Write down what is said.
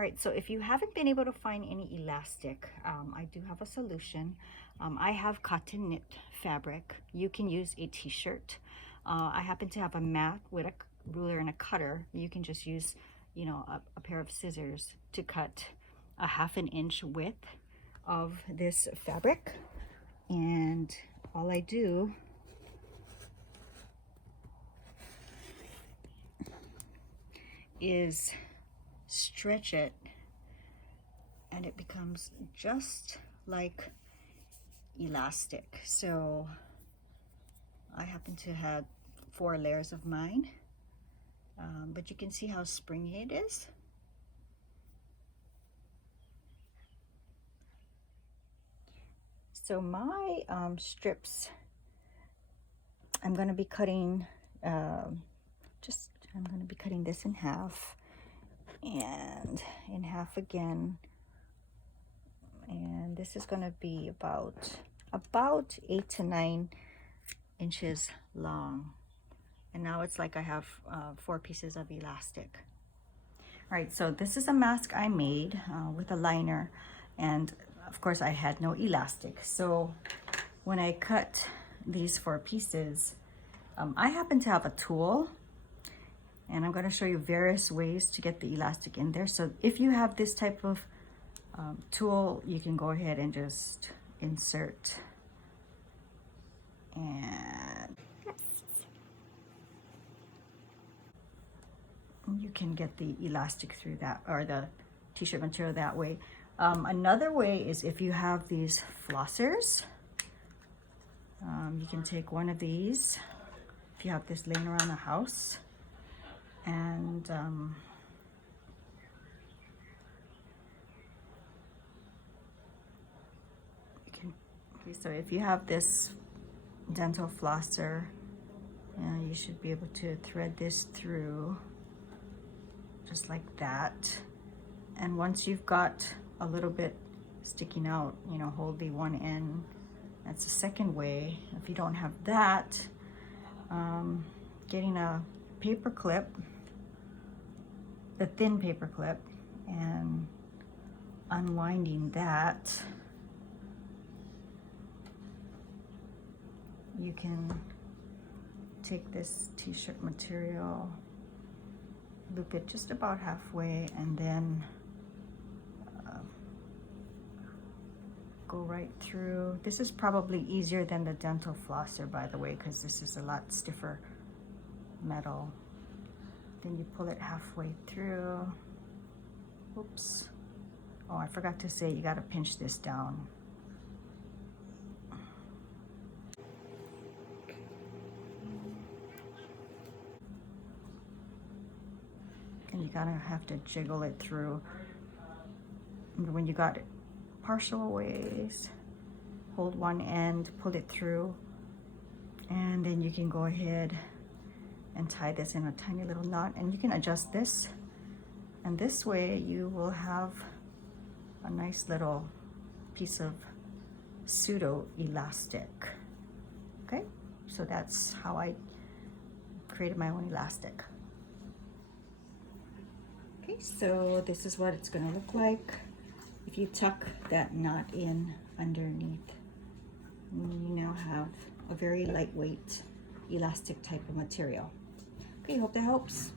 All right, so if you haven't been able to find any elastic, I do have a solution. I have cotton knit fabric. You can use a t-shirt. I happen to have a mat with a ruler and a cutter. You can just use, you know, a pair of scissors to cut a 1/2 inch width of this fabric. And all I do is stretch it, and it becomes just like elastic. So I happen to have 4 layers of mine, but you can see how springy it is. So my strips, I'm going to be cutting I'm going to be cutting this in half and in half again, and this is going to be about 8 to 9 inches long. And now it's like I have 4 pieces of elastic. All right, so this is a mask I made with a liner, and of course I had no elastic. So when I cut these 4 pieces, I happen to have a tool, and I'm going to show you various ways to get the elastic in there. So if you have this type of tool, you can go ahead and just insert, and you can get the elastic through that, or the t-shirt material that way. Another way is if you have these flossers, you can take one of these if you have this laying around the house, and so if you have this dental flosser, you should be able to thread this through just like that. And once you've got a little bit sticking out, you know, hold the one end. That's the second way. If you don't have that, getting a paper clip, the thin paper clip, and unwinding that, you can take this t-shirt material, loop it just about halfway, and then go right through. This is probably easier than the dental flosser, by the way, because this is a lot stiffer metal. Then you pull it halfway through. Oops. Oh, I forgot to say, you got to pinch this down. And you gotta have to jiggle it through. And when you got it partial ways, hold one end, pull it through, and then you can go ahead and tie this in a tiny little knot, and you can adjust this, and this way you will have a nice little piece of pseudo elastic. Okay, so that's how I created my own elastic. Okay, so this is what it's going to look like if you tuck that knot in underneath. You now have a very lightweight elastic type of material. Okay, hope that helps.